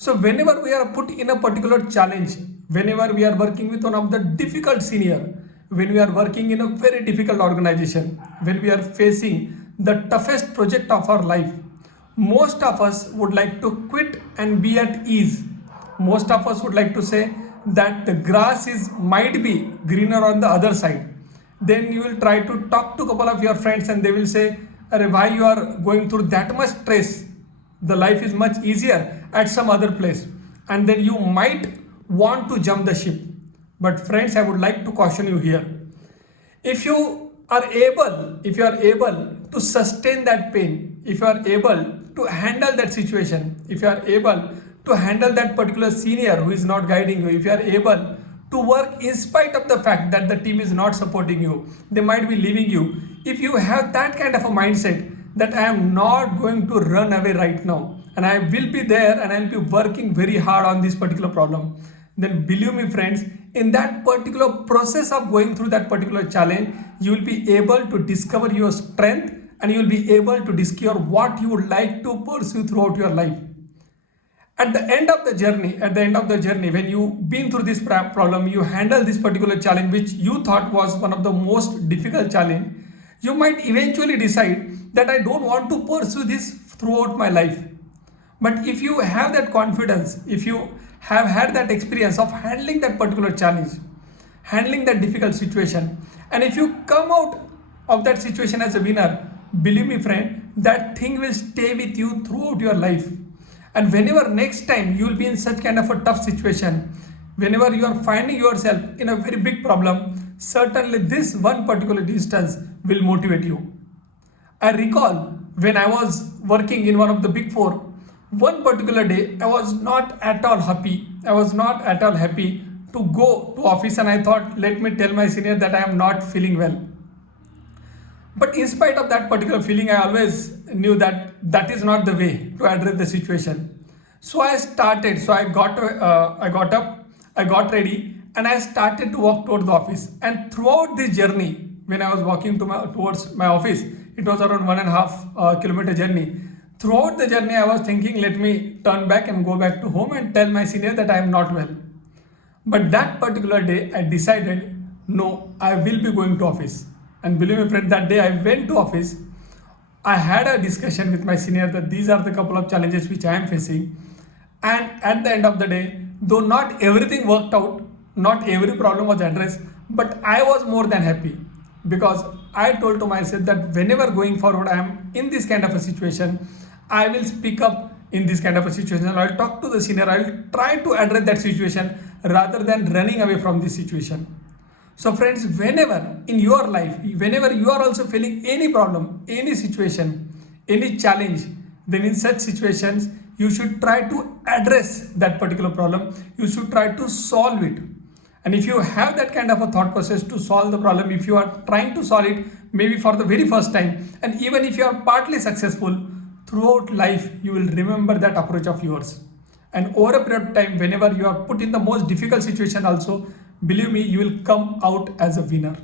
So whenever we are put in a particular challenge, whenever we are working with one of the difficult senior, when we are working in a very difficult organization, when we are facing the toughest project of our life, most of us would like to quit and be at ease. Most of us would like to say that the grass is might be greener on the other side. Then you will try to talk to a couple of your friends and they will say, "Arey, why you are going through that much stress? The life is much easier at some other place." And then you might want to jump the ship. But friends, I would like to caution you here. If you are able to sustain that pain, if you are able to handle that situation, if you are able to handle that particular senior who is not guiding you, if you are able to work in spite of the fact that the team is not supporting you, they might be leaving you. If you have that kind of a mindset that I am not going to run away right now and I will be there and I will be working very hard on this particular problem, then believe me friends, in that particular process of going through that particular challenge, you will be able to discover your strength and you will be able to discover what you would like to pursue throughout your life. At the end of the journey, when you've been through this problem, you handle this particular challenge which you thought was one of the most difficult challenge, you might eventually decide that I don't want to pursue this throughout my life. But if you have that confidence, if you have had that experience of handling that particular challenge, handling that difficult situation, and if you come out of that situation as a winner, believe me friend, that thing will stay with you throughout your life. And whenever next time you will be in such kind of a tough situation, whenever you are finding yourself in a very big problem, certainly this one particular instance will motivate you. I recall when I was working in one of the big four, one particular day I was not at all happy. I was not at all happy to go to office and I thought, let me tell my senior that I am not feeling well. But in spite of that particular feeling, I always knew that that is not the way to address the situation. So I got up, I got ready, and I started to walk towards the office. And throughout this journey, when I was walking towards my office, it was around 1.5 kilometer journey. Throughout the journey, I was thinking, let me turn back and go back to home and tell my senior that I am not well. But that particular day, I decided, no, I will be going to office. And believe me friend, that day I went to office. I had a discussion with my senior that these are the couple of challenges which I am facing. And at the end of the day, though not everything worked out, not every problem was addressed, but I was more than happy because I told to myself that whenever going forward I am in this kind of a situation, I will speak up in this kind of a situation. I will talk to the senior. I will try to address that situation rather than running away from this situation. So friends, whenever in your life, whenever you are also feeling any problem, any situation, any challenge, then in such situations, you should try to address that particular problem. You should try to solve it. And if you have that kind of a thought process to solve the problem, if you are trying to solve it maybe for the very first time, and even if you are partly successful, throughout life, you will remember that approach of yours. And over a period of time, whenever you are put in the most difficult situation also, believe me, you will come out as a winner.